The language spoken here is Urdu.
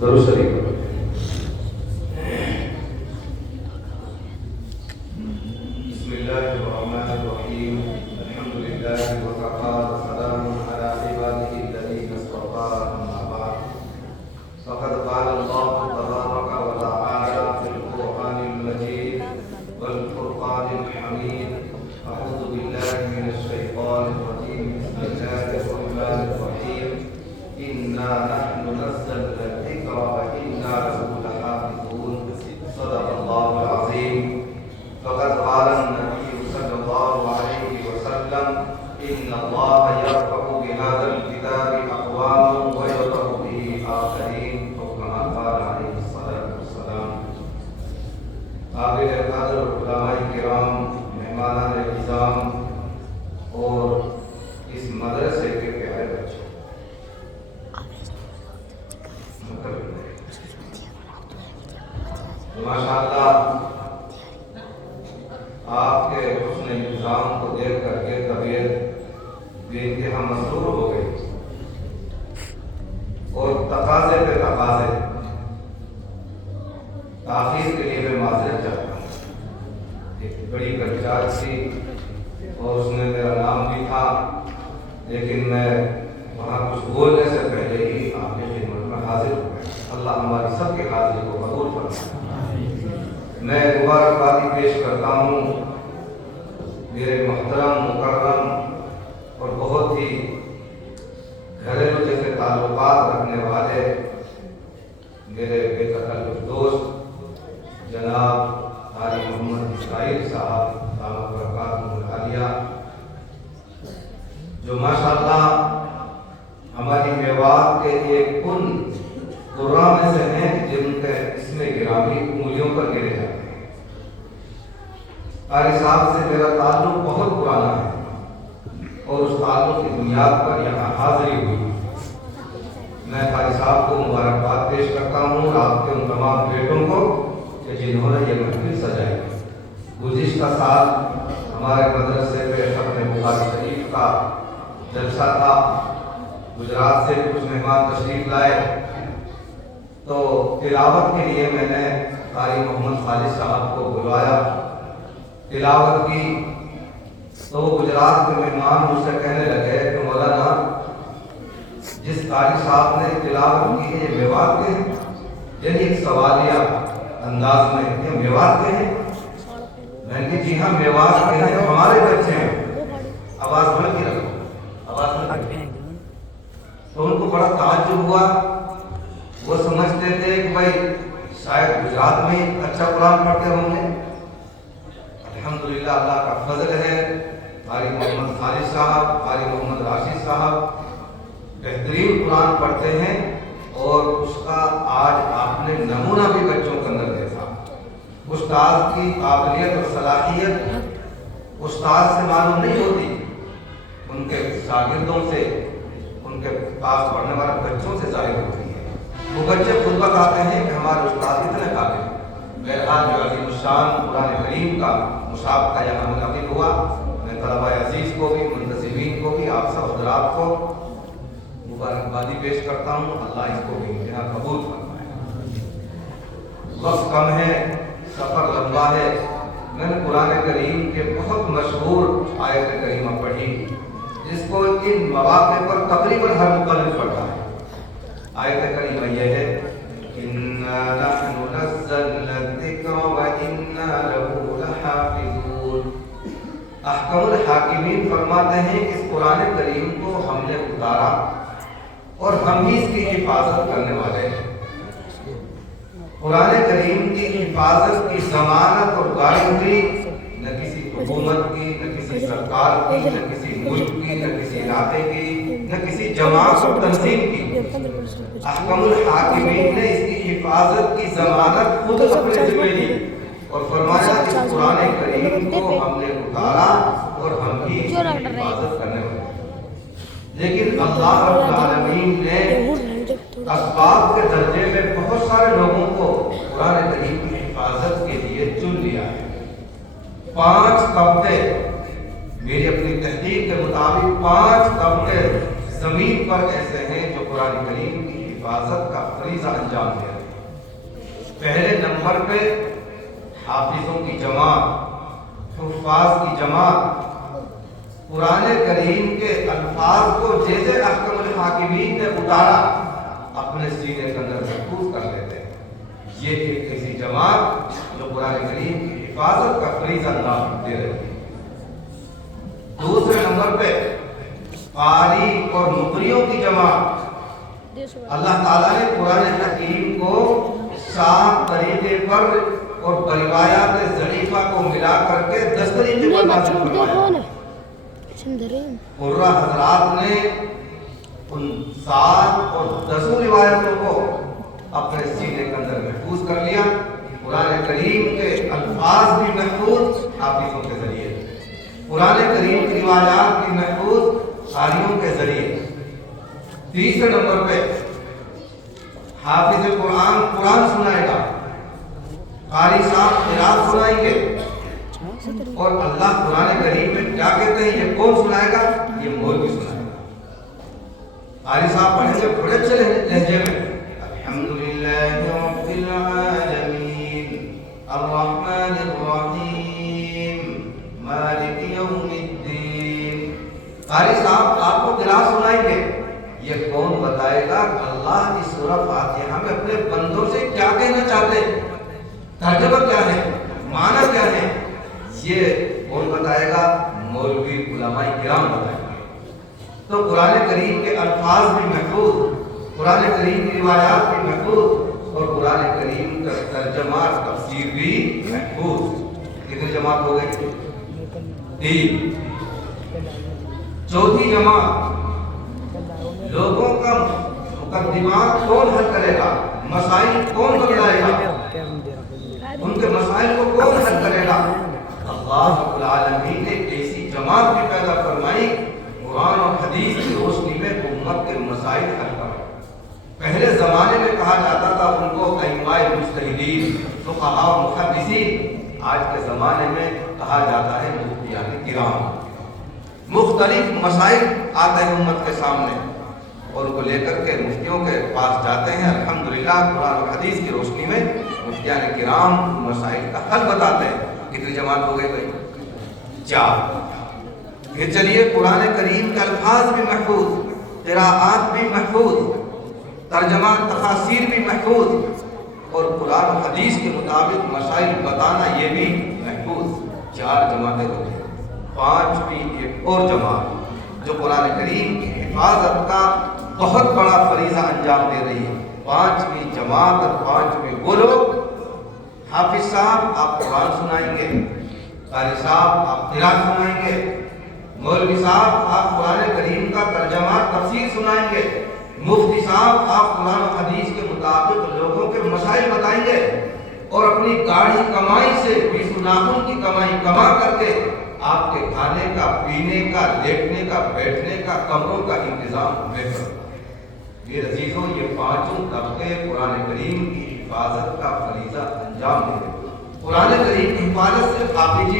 درود شریف بسم اللہ الرحمن الرحیم الحمد للہ وکفی وسلام علی عبادہ الذین اصطفی اما بعد فقد قال اللہ تبارک وتعالی فی القرآن المجید والفرقان الحمید اعوذ باللہ من الشیطان الرجیم بسم اللہ الرحمن الرحیم انا نحن نزلنا الذکر وانا له لحافظون صدق اللہ العظیم فقد قال النبي صلى الله عليه وسلم إن الله يرفع بهذا الكتاب أقوام ويضع به آخرين أو كما قال عليه الصلاة والسلام. قابل قدر علماء کرام، مہمانان اعظام اور اس مدرسے کے پیارے بچوں، ماشاءاللہ آپ کے حسن انتظام کو دیکھ کر کے طبیعت بے انتہا مسرور ہو گئی اور تقاضے پہ تقاضے، تاخیر کے لیے میں معذرت چاہتا ہوں. ایک بڑی کنچاٹ تھی اور اس میں میرا نام بھی تھا، لیکن میں وہاں کچھ بولنے سے پہلے ہی آپ کی خدمت میں حاضر ہو گیا. اللہ ہماری سب کی حاضری کو قبول فرمائے. میں مبارکبادی پیش کرتا ہوں میرے محترم مکرم اور بہت ہی گھریلو جیسے تعلقات رکھنے والے میرے بے تکلف دوست جناب قاری محمد اسماعیل صاحب دامت برکاتہ العالیہ، جو ماشاءاللہ ہماری میوات کے ایک ان قرآن میں سے ہیں جن کے اسم گرامی انگلیوں پر گرے جاتے ہیں. قاری صاحب سے میرا تعلق بہت پرانا ہے اور اس تعلق کی بنیاد پر یہاں حاضری ہوئی. میں قاری صاحب کو مبارکباد پیش کرتا ہوں اور آپ کے ان تمام بیٹوں کو کہ جنہوں نے یہ محفل سجائی. گزشتہ سال ہمارے مدرسے پہ ختم بخاری شریف کا جلسہ تھا. گجرات سے کچھ مہمان تشریف لائے تو تلاوت کے لیے میں نے قاری محمد خالد صاحب کو بلوایا. تلاوت کی تو گجرات کے مہمان مجھ سے کہنے لگے کہ مولانا جس قاری صاحب نے تلاوت کی ہے یہ میوات کے ہیں؟ یعنی ایک سوالیہ انداز میں یہ میوات کے ہیں؟ میں نے کہا جی ہاں میوات کے ہیں، ہمارے بچے ہیں. آواز بلند کی رکھو، آواز بلند. تو ان کو بڑا تعجب ہوا. وہ سمجھتے تھے کہ بھائی شاید گجرات میں اچھا قرآن پڑھتے ہوں گے. الحمدللہ اللہ کا فضل ہے، قاری محمد خالد صاحب، قاری محمد راشد صاحب بہترین قرآن پڑھتے ہیں اور اس کا آج آپ نے نمونہ بھی بچوں کے اندر دیکھا. استاد کی قابلیت اور صلاحیت استاد سے معلوم نہیں ہوتی، ان کے شاگردوں سے، ان کے پاس پڑھنے والے بچوں سے ظاہر ہوتی ہے. وہ بچے خود بتاتے ہیں کہ ہمارے استاد اتنے قابل ہیں. بہرحال جو عظیم الشان قرآن کریم کا مسابقہ یہاں منعقد ہوا، میں طلبہ عزیز کو بھی، منتظمین کو بھی، آپ سب حضرات کو مبارکبادی پیش کرتا ہوں. اللہ اس کو بھی انتہا قبول فرمائے. وقت کم ہے، سفر لمبا ہے. میں نے قرآن کریم کے بہت مشہور آیت کریمہ پڑھی جس کو ان مواقع پر تقریباً ہر مقرر پڑھتا ہے. آیت کریمہ یہ ہے اِنَّا نَحْنُ نَزَّلْنَا الذِّكْرَ وَإِنَّا لَهُ لَحَافِظُونَ. احکم الحاکمین فرماتے ہیں اس قرآن کریم کو ہم نے اتارا اور ہم ہی اس کی حفاظت کرنے والے ہیں. قرآن کریم کی حفاظت کی ضمانت اور گارنٹی نہ کسی حکومت کی، نہ کسی سرکار کی، نہ کسی ملک کی، نہ کسی علاقے کی، نہ کسی جماعت اور تنظیم کی. احکم الحاکمین نے اس کی حفاظت کی ضمانت خود اپنے ذمہ لی اور فرمایا اس قرآن کریم کو ہم نے اتارا اور ہم ہی اس کی حفاظت کرنے والے. لیکن اللہ رب العالمین نے اسباب کے درجے میں بہت سارے لوگوں کو قرآن کریم کی حفاظت کے لیے چن لیا ہے. 5 طبقے، میری اپنی تحقیق کے مطابق 5 طبقے زمین پر ایسے ہیں جو قرآن کریم کی حفاظت کا فریضہ انجام دے رہے ہیں۔ پہلے نمبر پہ حافظوں کی جماعت، حفاظ کی جماعت قرآن کریم کے الفاظ کو جیسے احکم الحاکمین نے اتارا اپنے سینے کے اندر محفوظ کر لیتے ہیں۔ یہ ایک ایسی جماعت جو قرآن کریم کی حفاظت کا فریضہ انجام دے رہی ہے۔ دوسرے نمبر پہ قاری اور مقریوں کی جماعت، اللہ تعالیٰ نے قرآن حکیم کو 7 طریقے پر اور روایات ضعیفہ کو ملا کر کے 10 طریقے پر نازل فرمایا۔ قرآن حضرات نے ان 7 اور 10 روایتوں کو اپنے سینے کے اندر محفوظ کر لیا۔ قرآن کریم کے الفاظ بھی محفوظ حافظوں کے ذریعے، قرآن کریم کی روایات بھی محفوظ قاریوں کے ذریعے۔ تیسرے نمبر پہ حافظ قرآن قرآن سنائے گا، قاری صاحب قرات سنائیں گے، اور اللہ قرآن کریم میں کیا کہتے ہیں یہ کون سنائے گا؟ یہ مولوی سنائے گا۔ قاری صاحب پڑھیں گے بڑے اچھے لہجے میں، الحمدللہ رب العالمین الرحمن الرحیم مالک یوم الدین۔ قاری صاحب آپ کو قرات سنائیں گے، یہ کون بتائے گا اللہ اس سورہ فاتحہ میں اپنے بندوں سے کیا کہنا چاہتے ہیں، ترجمہ کیا ہے، معنی کیا ہے، یہ کون بتائے گا؟ مولوی علماء کرام بتائیں گے۔ تو قرآن کریم کے الفاظ بھی محفوظ، قرآن کریم کی روایات بھی محفوظ، اور قرآن کریم کا ترجمہ تفسیر بھی محفوظ۔ کتنی جماعت ہو گئی؟ 3۔ چوتھی جماعت، لوگوں کا مقدمات کون حل کرے گا، مسائل کون بتلائے گا، ان کے مسائل کو کون حل کرے گا؟ اللہ رب العالمین نے ایسی جماعت بھی پیدا فرمائی، قرآن اور حدیث کی روشنی میں امت کے مسائل حل کرے۔ پہلے زمانے میں کہا جاتا تھا ان کو ائمہ مجتہدین، فقہاء و محدثین، آج کے زمانے میں کہا جاتا ہے مفتیان کرام۔ مختلف مسائل آتے ہیں امت کے سامنے، اور ان کو لے کر کے مفتیوں کے پاس جاتے ہیں۔ الحمدللہ قرآن اور حدیث کی روشنی میں مفتیان کرام مسائل کا حل بتاتے ہیں۔ کتنی جماعت ہو گئی بھائی؟ 4۔ پھر چلیے قرآن کریم کے الفاظ بھی محفوظ، قراءات بھی محفوظ، ترجمہ تفاسیر بھی محفوظ، اور قرآن و حدیث کے مطابق مسائل بتانا یہ بھی محفوظ۔ 4 جماعتیں ہو گئی۔ 5ویں ایک اور جماعت جو قرآن کریم کی حفاظت کا بہت بڑا فریضہ انجام دے رہی ہے۔ 5ویں جماعت اور 5ویں وہ لوگ، حافظ صاحب آپ قرآن سنائیں گے، قاری صاحب آپ قرات سنائیں گے، مولوی صاحب آپ قرآن کریم کا ترجمہ تفسیر سنائیں گے، مفتی صاحب آپ قرآن و حدیث کے مطابق لوگوں کے مسائل بتائیں گے، اور اپنی گاڑی کمائی سے 20 ناخن کی کمائی کما کر کے آپ کے کھانے کا، پینے کا، لیٹنے کا، بیٹھنے کا، کمروں کا انتظام بہتر۔ یہ عزیزوں، یہ 5 طبقے قرآن کریم کی حفاظت کا فریضہ انجام دے رہے ہیں۔ قرآن کریم کی حفاظت صرف حافظ